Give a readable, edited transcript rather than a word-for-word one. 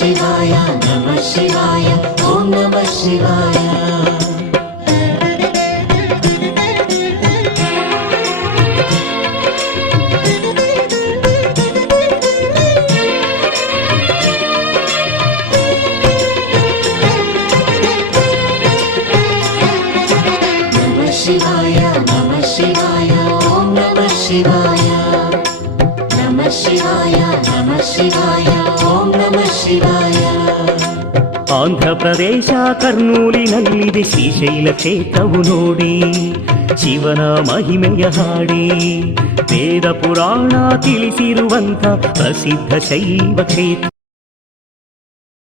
ಶಿವಾಯ ನಮಃ ಶಿವಾಯ ಓಂ ನಮಃ ಶಿವಾಯ ಶಿವಾಯ ನಮಃ ಶಿವಾಯ ಓಂ ನಮಃ ಶಿವಾಯ ನಮಃ ಶಿವಾಯ ನಮಃ ಶಿವಾಯ ಓಂ ನಮಃ ಶಿವಾಯ ಆಂಧ್ರ ಪ್ರದೇಶ ಕರ್ನೂಲಿನಲ್ಲಿದೆ ಶ್ರೀಶೈಲ ಕ್ಷೇತ್ರವು ನೋಡಿ ಶಿವನ ಮಹಿಮೆಯ ಹಾಡಿ ವೇದ ಪುರಾಣ ತಿಳಿಸಿರುವಂಥ ಪ್ರಸಿದ್ಧ ಶೈವ ಕ್ಷೇತ್ರ